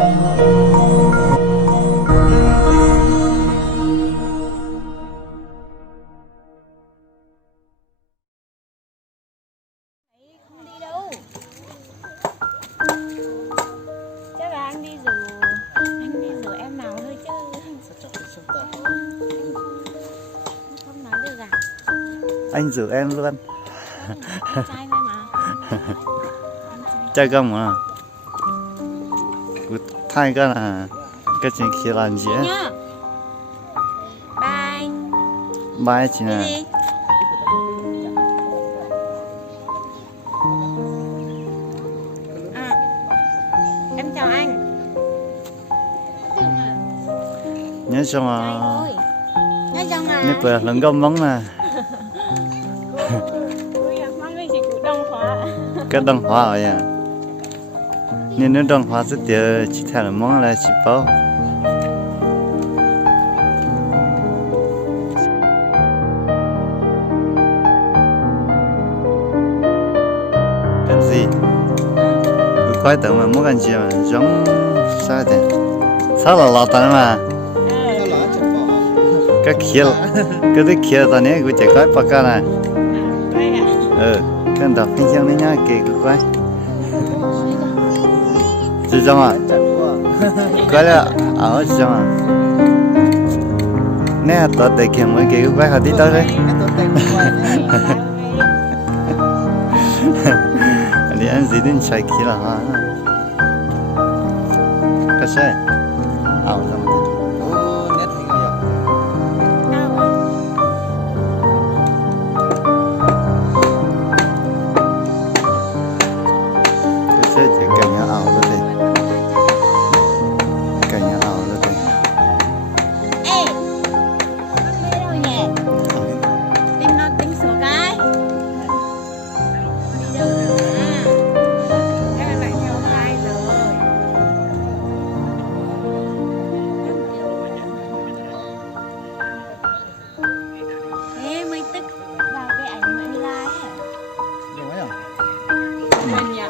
Không đi đâu. Chắc là anh đi rủ em nào thôi chứ. Không nói được à? Anh rủ em luôn. Anh trai thôi mà. Chơi không à? Thay cái là cái chuyện kia làm gì á? Nhá. Bye. Bye chị Đi nè. đi. À, em chào anh. Nhớ cho Đây mà thôi. Nhá chào mà. nhớ bữa lần gom móng nè. Ui, mong mình chỉ cụ đông hóa. Cái đồng hóa rồi à? Nên nếu đồng hóa sẽ tiêu chỉ thay là món là chỉ bao. Cái gì? Cứ quay tận mà muốn cái gì mà giống sao thế? Sao là lọt tận mà? Cái kia tận này cứ chạy quay bạc cái này. Cái đọc kinh doanh này nhá, kì cứ quay. Chị Trong à? Quay là ở chị Trong à? Nè, tôi để kiếm mấy kì cứ quay hả tí tới đấy. Đi ăn gì đến chạy kia là hả? Cái gì? Ảo lắm. Cái gì cả nhà ảo rồi đấy. Cả nhà ảo rồi đấy. Ê, con đi đâu nhỉ? Tìm nó tính số cái. Đi đâu rồi à? Chắc là lại theo hai rồi. Ê, mới tức vào cái ảnh mà anh like à? Đúng rồi à? Mình nhỉ?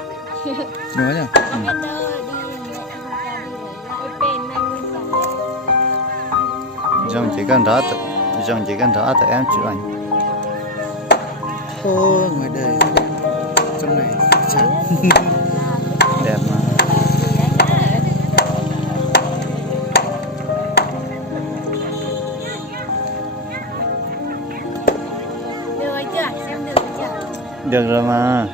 Đúng rồi à? Không biết đâu, đi lấy lại. Ôi, bên anh mới xong. Trong chỉ cần đó tụi em chụp ảnh. Ô, ngoài đời trong này chẳng Đẹp mà. Được rồi chưa? Xem được chưa? Được rồi mà.